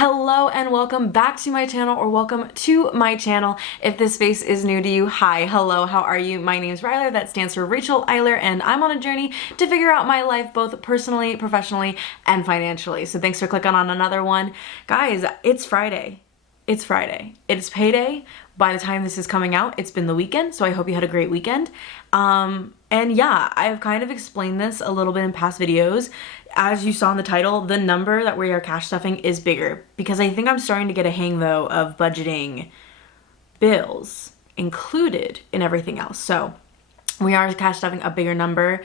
Hello and welcome back to my channel, or welcome to my channel. If this face is new to you, hi, hello, how are you? My name's Reyler, that stands for Rachel Eyler, and I'm on a journey to figure out my life both personally, professionally, and financially. So thanks for clicking on another one. Guys, it's Friday. It's Friday. It's payday. By the time this is coming out, it's been the weekend, so I hope you had a great weekend. And yeah, I've kind of explained this a little bit in past videos. As you saw in the title, the number that we are cash stuffing is bigger because I think I'm starting to get a hang though of budgeting bills included in everything else. So we are cash stuffing a bigger number,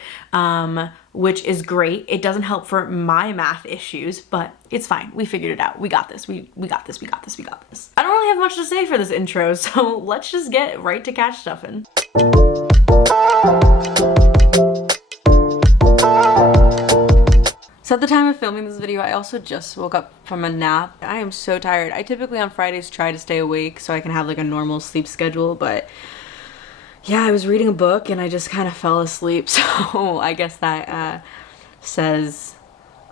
which is great. It doesn't help for my math issues, but it's fine. We figured it out. We got this. We got this. We got this. We got this. I don't really have much to say for this intro, so let's just get right to cash stuffing. So at the time of filming this video, I also just woke up from a nap. I am so tired. I typically on Fridays try to stay awake so I can have like a normal sleep schedule, but yeah, I was reading a book and I just kind of fell asleep. So I guess that says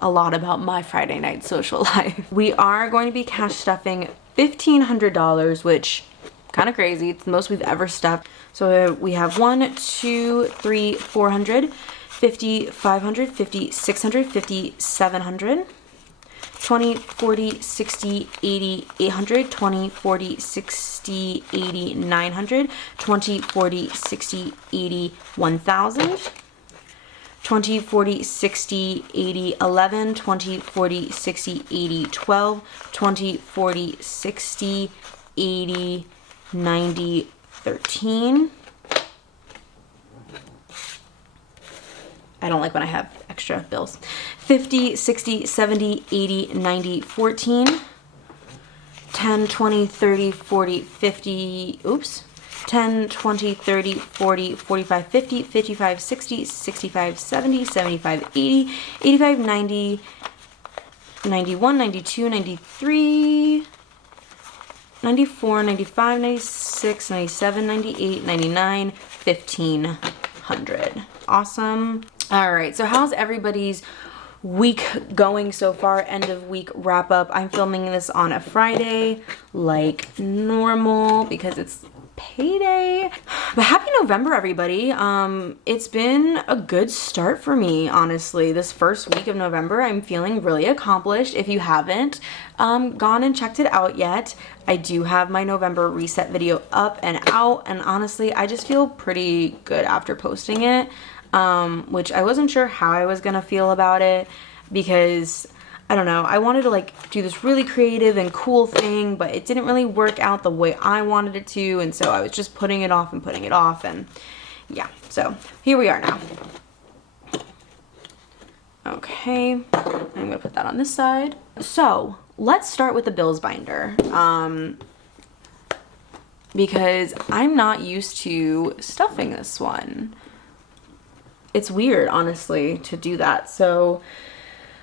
a lot about my Friday night social life. We are going to be cash stuffing $1,500, which kind of crazy. It's the most we've ever stuffed. So we have 1, 2, 3, 400. 50, 500, 50, 600, 50, 700, 20, 40, 60, 80, 800, 20, 40, 60, 80, 900, 20, 40, 60, 80, 1000, 20, 40, 60, 80, 11, 20, 40, 60, 80, 12, 20, 40, 60, 80, 90, 13. I don't like when I have extra bills. 50, 60, 70, 80, 90, 14. 10, 20, 30, 40, 50, oops. 10, 20, 30, 40, 45, 50, 55, 60, 65, 70, 75, 80, 85, 90, 91, 92, 93, 94, 95, 96, 97, 98, 99, 1,500. Awesome. All right, so how's everybody's week going so far? End of week wrap up. I'm filming this on a Friday like normal because it's payday. But happy November, everybody. It's been a good start for me, honestly. This first week of November, I'm feeling really accomplished. If you haven't gone and checked it out yet, I do have my November reset video up and out, and honestly, I just feel pretty good after posting it. Which I wasn't sure how I was gonna feel about it because I don't know, I wanted to like do this really creative and cool thing, but it didn't really work out the way I wanted it to, and so I was just putting it off and yeah, so here we are now. Okay, I'm gonna put that on this side. So let's start with the bills binder, because I'm not used to stuffing this one. It's weird, honestly, to do that. So,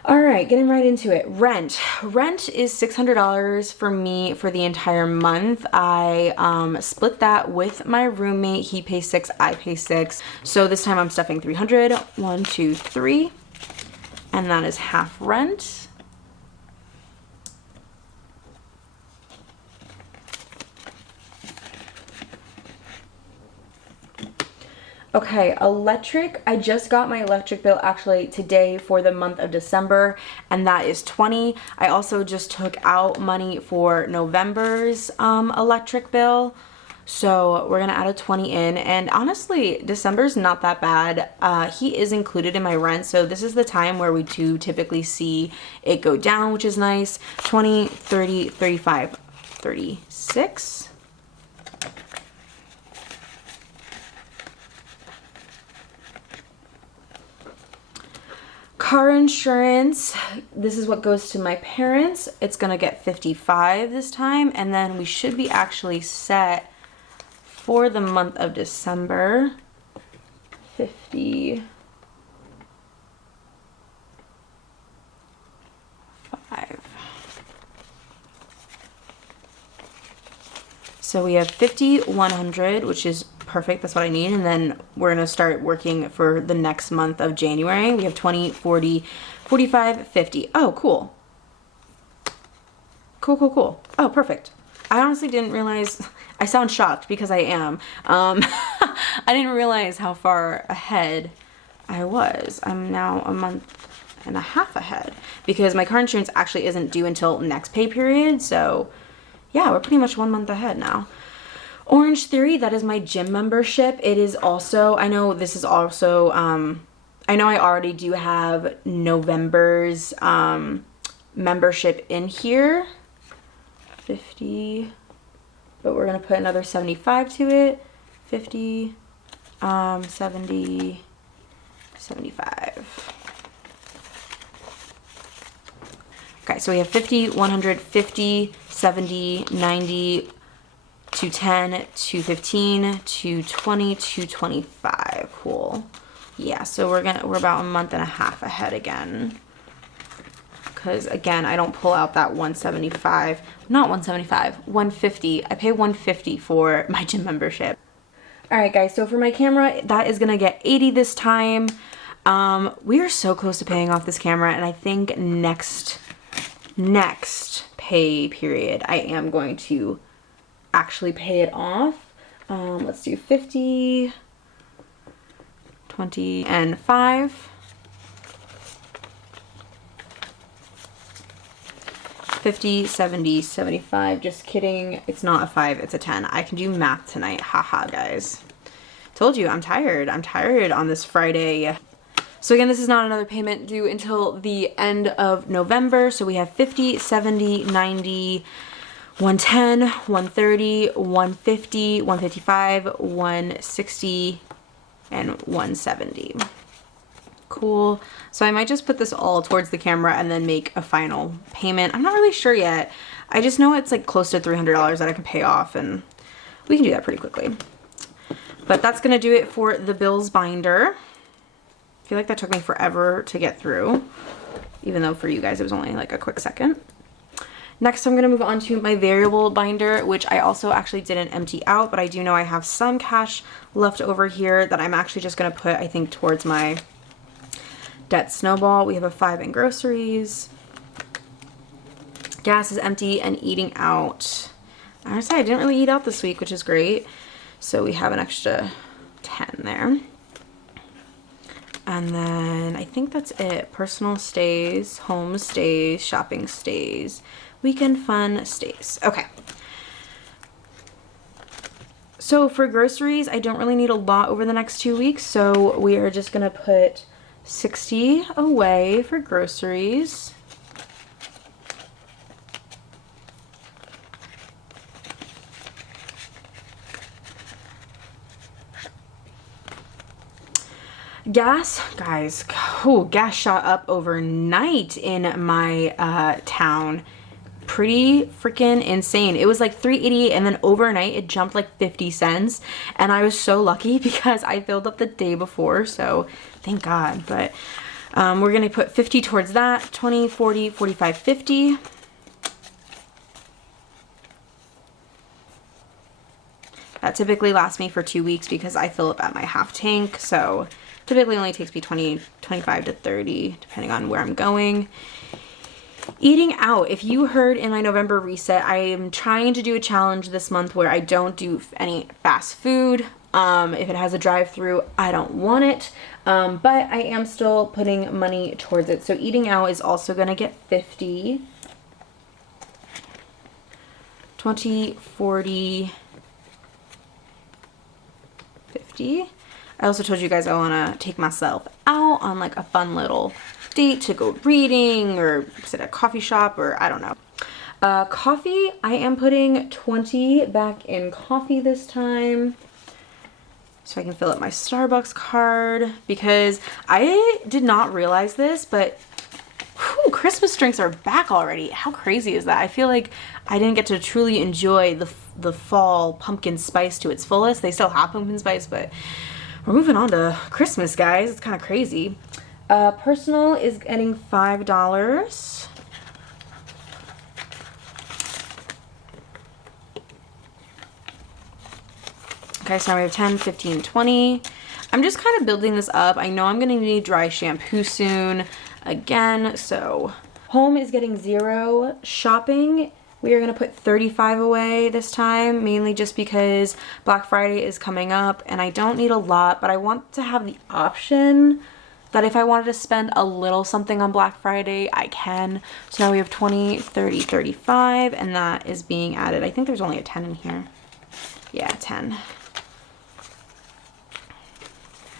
all right, getting right into it. Rent. Rent is $600 for me for the entire month. I split that with my roommate. He pays $6, I pay $6. So this time I'm stuffing 300. 1, 2, 3. And that is half rent. Okay, electric. I just got my electric bill actually today for the month of December, and that is $20. I also just took out money for November's electric bill, so we're gonna add a 20 in. And honestly, December's not that bad. He is included in my rent, so this is the time where we do typically see it go down, which is nice. 20, 30, 35, 36. Car insurance, this is what goes to my parents. It's gonna get $55 this time, and then we should be actually set for the month of December. 55. So we have 50, 100, which is perfect. That's what I need. And then we're going to start working for the next month of January. We have 20, 40, 45, 50. Oh, cool. Cool, cool, cool. Oh, perfect. I honestly didn't realize, I sound shocked because I am. I didn't realize how far ahead I was. I'm now a month and a half ahead because my car insurance actually isn't due until next pay period. So yeah, we're pretty much 1 month ahead now. Orange Theory, that is my gym membership. It is also, I know this is also, I know I already do have November's membership in here. 50, but we're gonna put another 75 to it. 50, 70, 75. Okay, so we have 50, 100, 50, 70, 90, 210, 215, 220, 225. Cool. Yeah, so we're about a month and a half ahead again. Because again, I don't pull out that 175, not 175, 150. I pay 150 for my gym membership. All right, guys, so for my camera, that is gonna get 80 this time. We are so close to paying off this camera, and I think next pay period, I am going to actually pay it off. Let's do 50, 20, and 5. 50, 70, 75. Just kidding. It's not a 5, it's a 10. I can do math tonight. Haha, guys. Told you, I'm tired. I'm tired on this Friday. So again, this is not another payment due until the end of November. So we have 50, 70, 90, 110, 130, 150, 155, 160, and 170. Cool. So I might just put this all towards the camera and then make a final payment. I'm not really sure yet. I just know it's like close to $300 that I can pay off, and we can do that pretty quickly. But that's gonna do it for the bills binder. I feel like that took me forever to get through, even though for you guys it was only like a quick second. Next, I'm gonna move on to my variable binder, which I also actually didn't empty out, but I do know I have some cash left over here that I'm actually just gonna put, I think, towards my debt snowball. We have a 5 in groceries. Gas is empty, and eating out. Honestly, I didn't really eat out this week, which is great. So we have an extra 10 there. And then I think that's it. Personal stays, home stays, shopping stays, weekend fun stays. Okay. So for groceries, I don't really need a lot over the next 2 weeks. So we are just gonna put 60 away for groceries. Gas, guys, gas shot up overnight in my town. Pretty freaking insane. It was like $3.88, and then overnight it jumped like 50 cents, and I was so lucky because I filled up the day before, so thank God. But we're gonna put 50 towards that. 20, 40, 45, 50. That typically lasts me for 2 weeks because I fill up at my half tank, so typically only takes me 25 to 30 depending on where I'm going. Eating out. If you heard in my November reset, I am trying to do a challenge this month where I don't do any fast food. If it has a drive-through, I don't want it. But I am still putting money towards it. So eating out is also going to get 50, 20, 40, 50. I also told you guys I want to take myself out on like a fun little date to go reading or sit at a coffee shop, or I don't know. Coffee, I am putting 20 back in coffee this time so I can fill up my Starbucks card, because I did not realize this, but whew, Christmas drinks are back already. How crazy is that? I feel like I didn't get to truly enjoy the fall pumpkin spice to its fullest. They still have pumpkin spice, but we're moving on to Christmas, guys. It's kind of crazy. Personal is getting $5. Okay, so now we have 10, 15, 20. I'm just kind of building this up. I know I'm going to need dry shampoo soon again, so home is getting 0. Shopping We are gonna put 35 away this time, mainly just because Black Friday is coming up and I don't need a lot, but I want to have the option that if I wanted to spend a little something on Black Friday, I can. So now we have 20, 30, 35, and that is being added. I think there's only a 10 in here. Yeah, 10.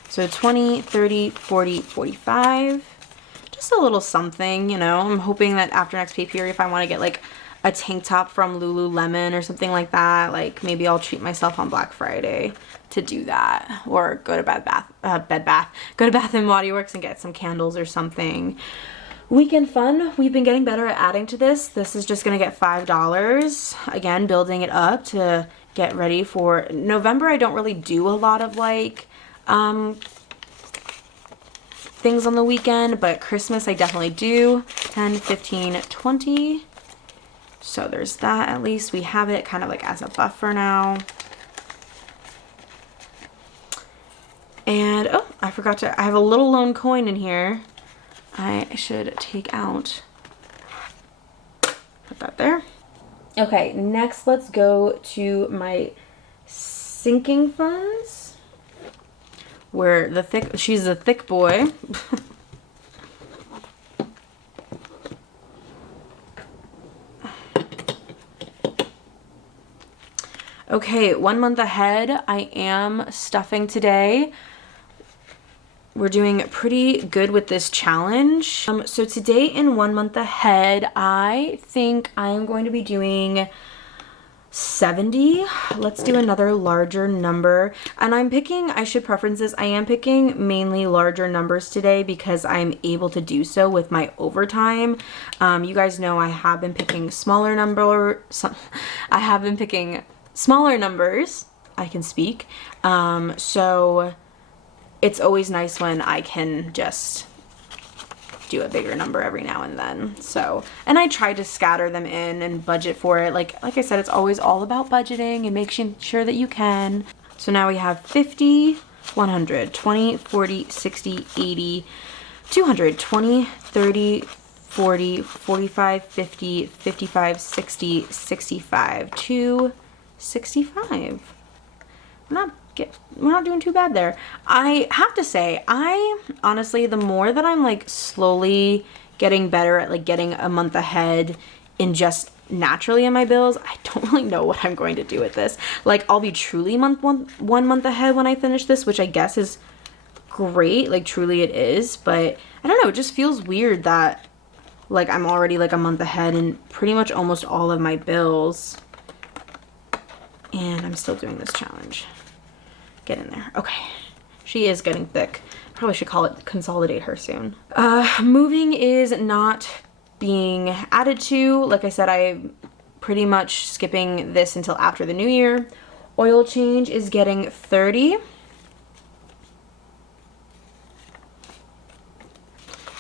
So 20, 30, 40, 45. Just a little something, you know. I'm hoping that after next pay period, if I want to get like a tank top from Lululemon or something like that, like maybe I'll treat myself on Black Friday to do that, or go to go to Bath and Body Works and get some candles or something. Weekend fun, we've been getting better at adding to this. This is just gonna get $5. Again, building it up to get ready for November. I don't really do a lot of like things on the weekend, but Christmas I definitely do. 10, 15, 20. So there's that. At least we have it kind of like as a buffer now. And oh, I forgot to, I have a little lone coin in here. I should take out. Put that there. Okay, next let's go to my sinking funds. Where the thick, she's a thick boy. Okay, 1 month ahead. I am stuffing today. We're doing pretty good with this challenge. So today in 1 month ahead, I think I am going to be doing 70. Let's do another larger number. And I'm picking, I should preference this, I am picking mainly larger numbers today because I'm able to do so with my overtime. You guys know I have been picking smaller smaller numbers. I can speak. So it's always nice when I can just do a bigger number every now and then. So, and I try to scatter them in and budget for it. Like I said, it's always all about budgeting and making sure that you can. So now we have 50, 100, 20, 40, 60, 80, 200, 20, 30, 40, 45, 50, 55, 60, 65, 265. We're not doing too bad there. I have to say, I honestly, the more that I'm like slowly getting better at like getting a month ahead in just naturally in my bills, I don't really know what I'm going to do with this. Like I'll be truly 1 month ahead when I finish this, which I guess is great. Like truly it is, but I don't know. It just feels weird that like I'm already like a month ahead in pretty much almost all of my bills. And I'm still doing this challenge. Get in there. Okay. She is getting thick. Probably should consolidate her soon. Moving is not being added to. Like I said, I'm pretty much skipping this until after the new year. Oil change is getting 30.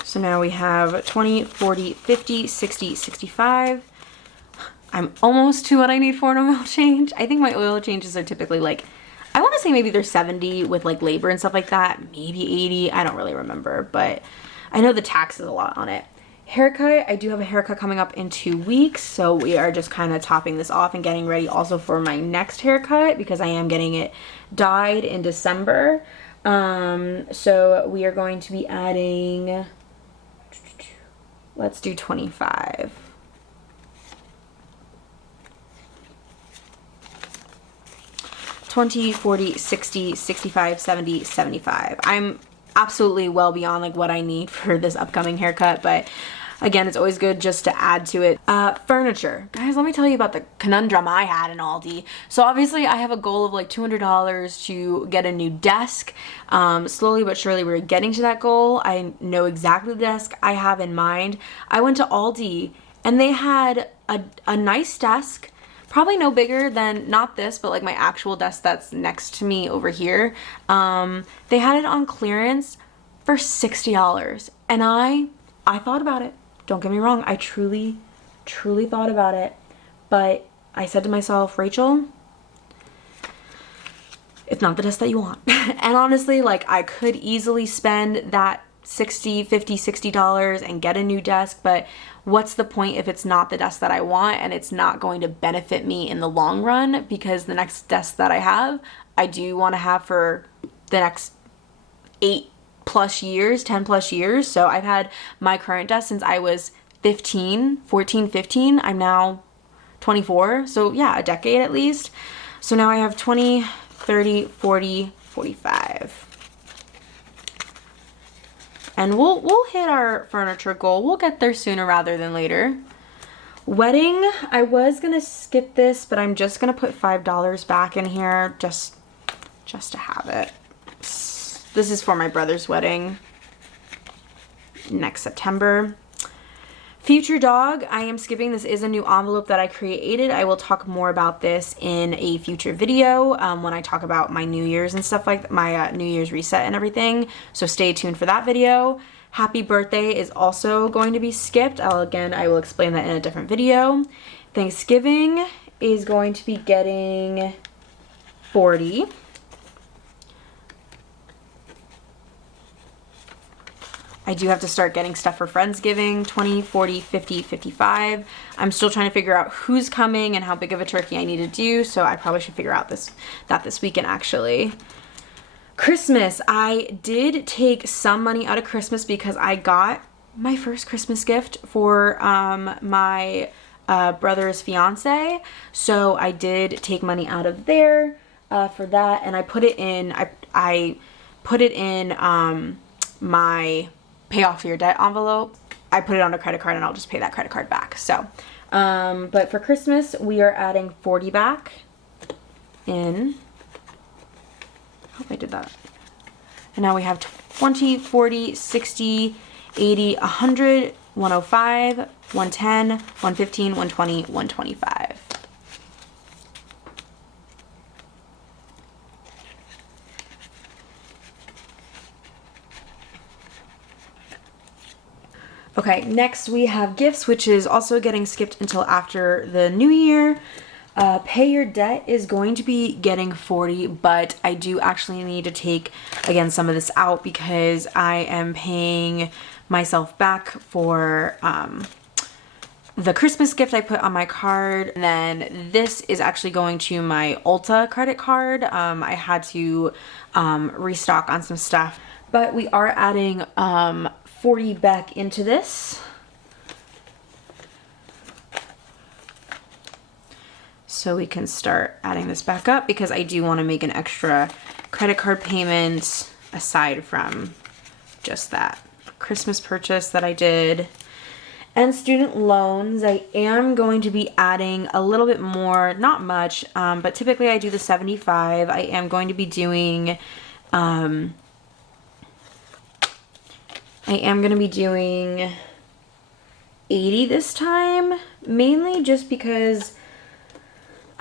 So now we have 20, 40, 50, 60, 65. I'm almost to what I need for an oil change. I think my oil changes are typically like, I want to say maybe they're 70 with like labor and stuff like that. Maybe 80. I don't really remember, but I know the tax is a lot on it. Haircut. I do have a haircut coming up in 2 weeks. So we are just kind of topping this off and getting ready also for my next haircut because I am getting it dyed in December. So we are going to be adding, let's do 25. $20, $40, $60, $65, $70, $75. I'm absolutely well beyond like what I need for this upcoming haircut, but again, it's always good just to add to it. Furniture. Guys, let me tell you about the conundrum I had in Aldi. So obviously I have a goal of like $200 to get a new desk. Slowly but surely we're getting to that goal. I know exactly the desk I have in mind. I went to Aldi and they had a nice desk. Probably no bigger than, not this, but like my actual desk that's next to me over here. They had it on clearance for $60. And I thought about it. Don't get me wrong. I truly thought about it. But I said to myself, Rachel, it's not the desk that you want. And honestly, like I could easily spend that $60 and get a new desk, but what's the point if it's not the desk that I want and it's not going to benefit me in the long run? Because the next desk that I have, I do want to have for the next 8+ years, 10+ years. So I've had my current desk since I was 15. I'm now 24. So yeah, a decade at least. So now I have 20, 30, 40, 45. And we'll hit our furniture goal. We'll get there sooner rather than later. Wedding, I was gonna skip this, but I'm just gonna put $5 back in here just to have it. This is for my brother's wedding next September. Future dog, I am skipping. This is a new envelope that I created. I will talk more about this in a future video when I talk about my New Year's and stuff like that, my New Year's reset and everything. So stay tuned for that video. Happy birthday is also going to be skipped. I will explain that in a different video. Thanksgiving is going to be getting 40. I do have to start getting stuff for Friendsgiving, 20, 40, 50, 55. I'm still trying to figure out who's coming and how big of a turkey I need to do, so I probably should figure out this weekend actually. Christmas, I did take some money out of Christmas because I got my first Christmas gift for my brother's fiance. So I did take money out of there for that, and I put it in, I put it in my pay off your debt envelope. I put it on a credit card and I'll just pay that credit card back. So, but for Christmas, we are adding 40 back in. I hope I did that. And now we have 20, 40, 60, 80, 100, 105, 110, 115, 120, 125. Okay, next we have gifts, which is also getting skipped until after the new year. Pay your debt is going to be getting 40, but I do actually need to take, again, some of this out because I am paying myself back for the Christmas gift I put on my card. And then this is actually going to my Ulta credit card. I had to restock on some stuff, but we are adding 40 back into this. So we can start adding this back up because I do want to make an extra credit card payment aside from just that Christmas purchase that I did. And student loans, I am going to be adding a little bit more, not much, but typically I do the 75. I am going to be doing 80 this time, mainly just because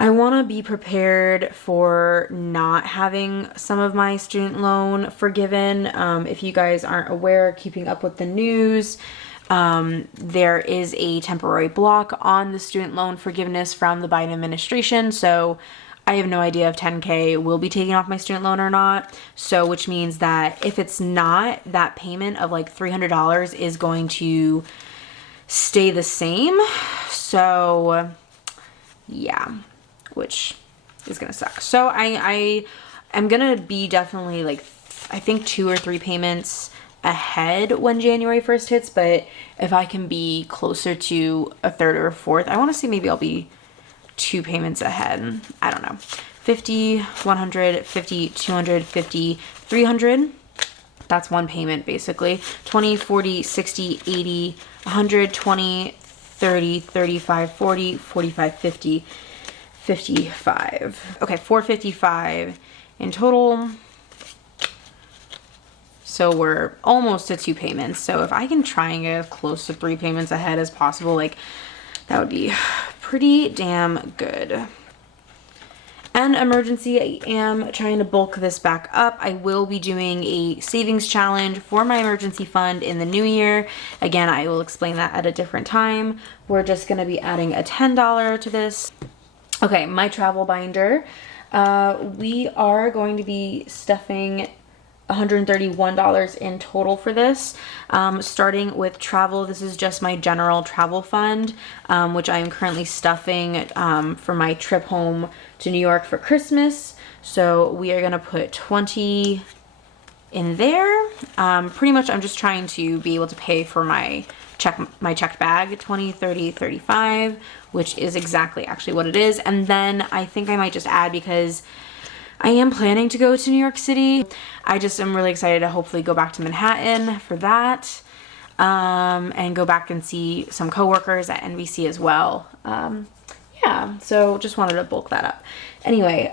I want to be prepared for not having some of my student loan forgiven. If you guys aren't aware, keeping up with the news, there is a temporary block on the student loan forgiveness from the Biden administration. So I have no idea if 10K will be taking off my student loan or not. So, which means that if it's not, that payment of like $300 is going to stay the same. So yeah, which is gonna suck. So I am gonna be definitely like, I think 2 or 3 payments ahead when January 1st hits, but if I can be closer to a 3rd or a 4th, I want to say maybe I'll be 2 payments ahead. I don't know. 50, 100, 50, 200, 50, 300. That's one payment basically. 20, 40, 60, 80, 100, 20, 30, 35, 40, 45, 50, 55. Okay, 455 in total. So we're almost to 2 payments. So if I can try and get as close to 3 payments ahead as possible, like that would be pretty damn good. And emergency, I am trying to bulk this back up. I will be doing a savings challenge for my emergency fund in the new year. Again, I will explain that at a different time. We're just gonna be adding a $10 to this. Okay, my travel binder. We are going to be stuffing $131 in total for this. Starting with travel, this is just my general travel fund, which I am currently stuffing for my trip home to New York for Christmas. So we are gonna put 20 in there. Pretty much I'm just trying to be able to pay for my checked bag, 20, 30, 35, which is exactly actually what it is. And then I think I might just add, because I am planning to go to New York City. I just am really excited to hopefully go back to Manhattan for that, and go back and see some coworkers at NBC as well. Yeah, so just wanted to bulk that up. Anyway,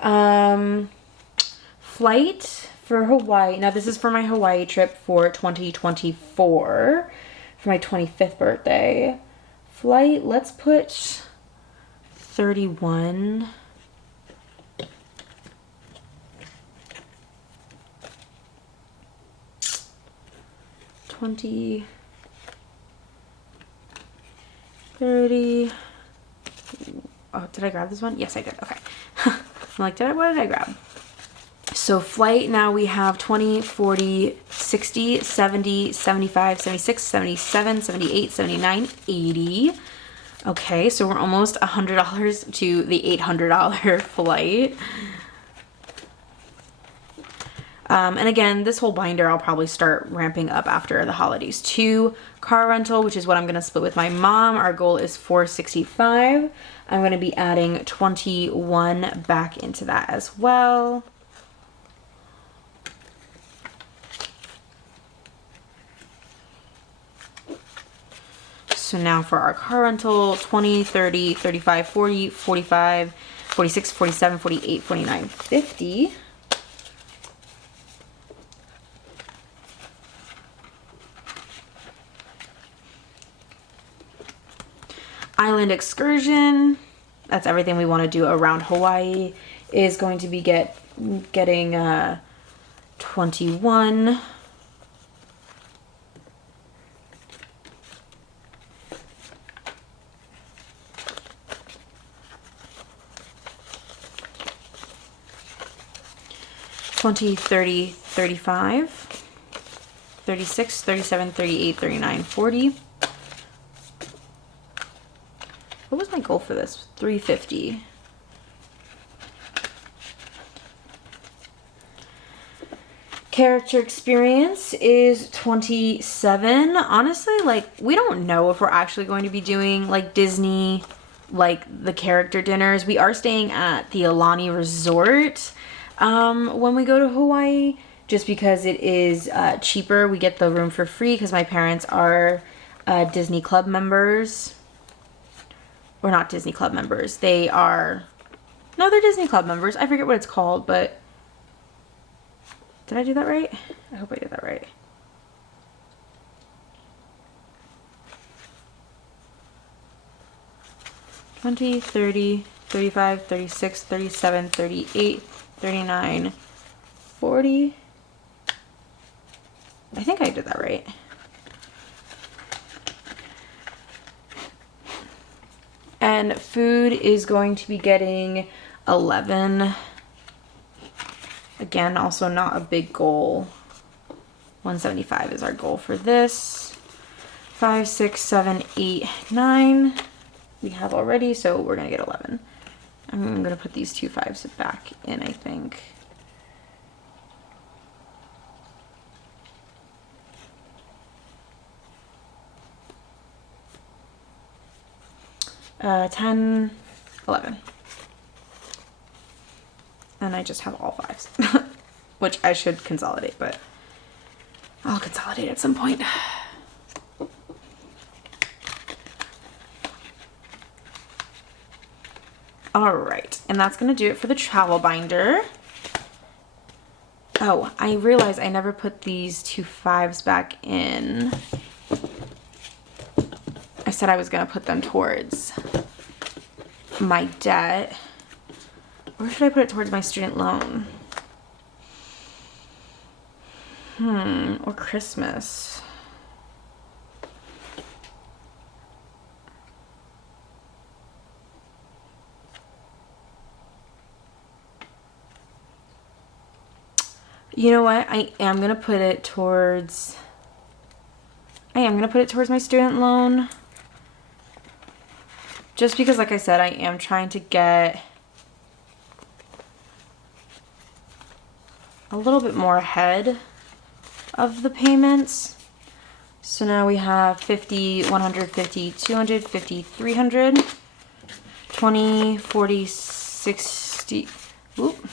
flight for Hawaii. Now this is for my Hawaii trip for 2024, for my 25th birthday. Flight, let's put 31. 20, 30. Oh, did I grab this one? Yes, I did. Okay. I'm like, what did I grab? So flight, now we have 20, 40, 60, 70, 75, 76, 77, 78, 79, 80. Okay, so we're almost $100 to the $800 flight. And again, this whole binder I'll probably start ramping up after the holidays too. Car rental, which is what I'm going to split with my mom. Our goal is $465. I'm going to be adding 21 back into that as well. So now for our car rental, 20, 30, 35, 40, 45, 46, 47, 48, 49, 50. Island excursion, that's everything we want to do around Hawaii, is going to be getting 21. $20, 30, 35, 36, 37, 38, 39, 40. What was my goal for this? 350. Character experience is 27. Honestly, like, we don't know if we're actually going to be doing like Disney, like the character dinners. We are staying at the Alani Resort when we go to Hawaii, just because it is cheaper. We get the room for free because my parents are Disney Club members. Or not Disney Club members. They are... No, they're Disney Club members. I forget what it's called, but... Did I do that right? I hope I did that right. $20, 30, 35, 36, 37, 38, 39, 40. I think I did that right. And food is going to be getting 11. Again, also not a big goal. 175 is our goal for this. 5, 6, 7, 8, 9. We have already, so we're gonna get 11. I'm gonna put these 2 5s back in, I think. Uh, 10, 11. And I just have all 5s, which I should consolidate, but I'll consolidate at some point. All right, and that's gonna do it for the travel binder. Oh, I realized I never put these 2 5s back in. I said I was gonna put them towards my debt. Or should I put it towards my student loan? Or Christmas. You know what? I am gonna put it towards my student loan. Just because, like I said, I am trying to get a little bit more ahead of the payments. So now we have 50, 150, 250, 300, 20, 40, 60, whoop,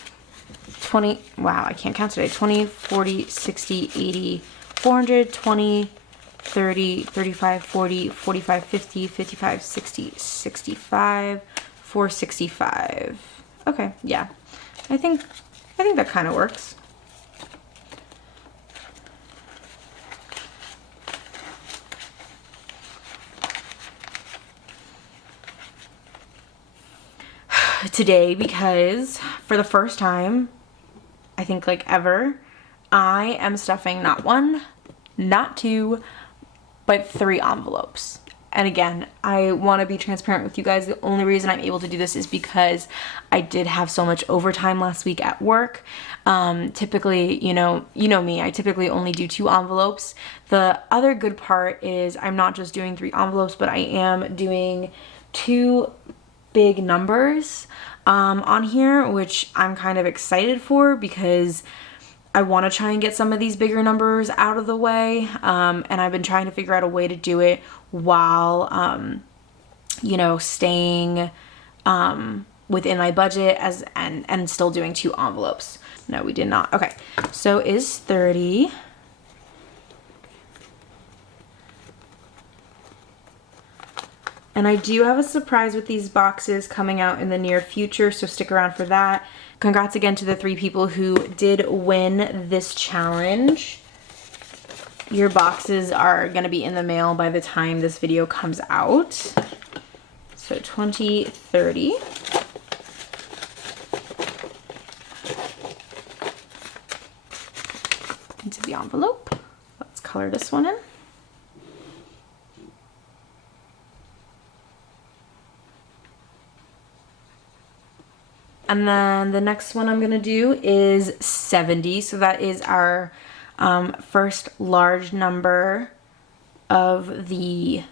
20, wow, I can't count today, 20, 40, 60, 80, 400, 20, 30, 35, 40, 45, 50, 55, 60, 65, 465. Okay, yeah. I think that kind of works. Today, because for the first time, I think like ever, I am stuffing not one, not two, but 3 envelopes. And again, I want to be transparent with you guys. The only reason I'm able to do this is because I did have so much overtime last week at work. Typically, you know me, I typically only do 2 envelopes. The other good part is I'm not just doing 3 envelopes, but I am doing 2 big numbers on here, which I'm kind of excited for because I want to try and get some of these bigger numbers out of the way, and I've been trying to figure out a way to do it while you know, staying within my budget and still doing 2 envelopes. No, we did not. Okay, so is 30. And I do have a surprise with these boxes coming out in the near future, so stick around for that. Congrats again to the 3 people who did win this challenge. Your boxes are gonna be in the mail by the time this video comes out. So 20, 30. Into the envelope. Let's color this one in. And then the next one I'm gonna do is 70. So that is our first large number of the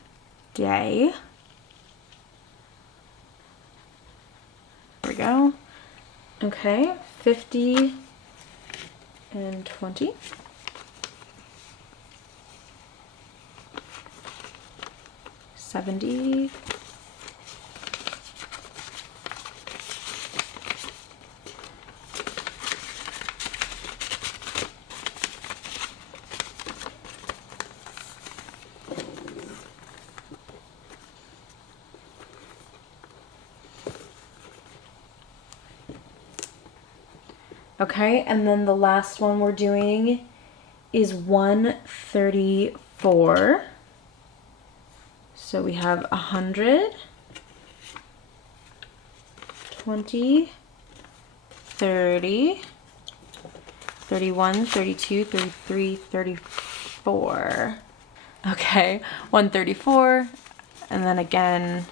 day. There we go. Okay, 50 and 20. 70. Okay, and then the last one we're doing is 134. So we have 100, 20, 30, 31, 32, 33, 34. Okay, 134. And then again,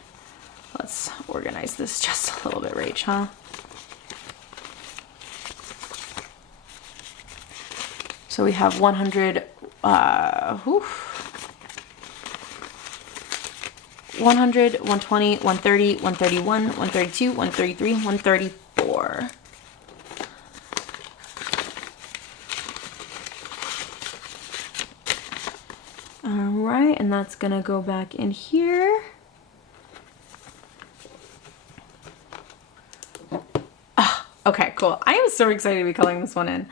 let's organize this just a little bit, Rachel. So we have 100, 100, 120, 130, 131, 132, 133, 134. All right, and that's gonna go back in here. Oh, okay, cool. I am so excited to be coloring this one in.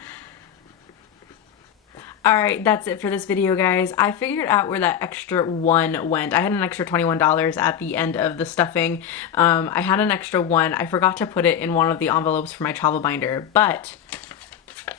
Alright, that's it for this video, guys. I figured out where that extra 1 went. I had an extra $21 at the end of the stuffing. I had an extra 1. I forgot to put it in one of the envelopes for my travel binder, but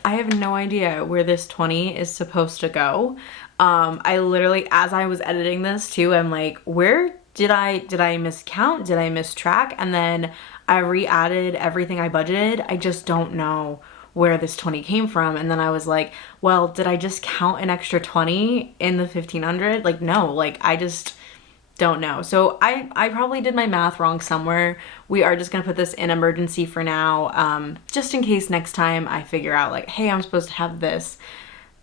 I have no idea where this 20 is supposed to go. I literally, as I was editing this too, I'm like, where did I miscount? Did I mistrack? And then I re-added everything I budgeted. I just don't know where this 20 came from. And then I was like, well, did I just count an extra 20 in the 1500? Like, no, like I don't know. So I probably did my math wrong somewhere. We are just gonna put this in emergency for now, just in case next time I figure out like, hey, I'm supposed to have this,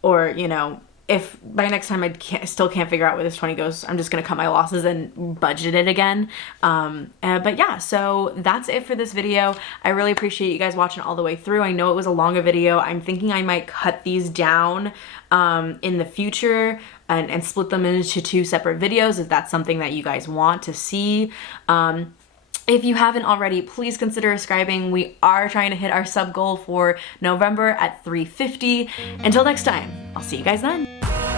or you know, if by next time I still can't figure out where this 20 goes, I'm just gonna cut my losses and budget it again. But yeah, so that's it for this video. I really appreciate you guys watching all the way through. I know it was a longer video. I'm thinking I might cut these down in the future and split them into 2 separate videos if that's something that you guys want to see. If you haven't already, please consider subscribing. We are trying to hit our sub goal for November at 350. Until next time, I'll see you guys then.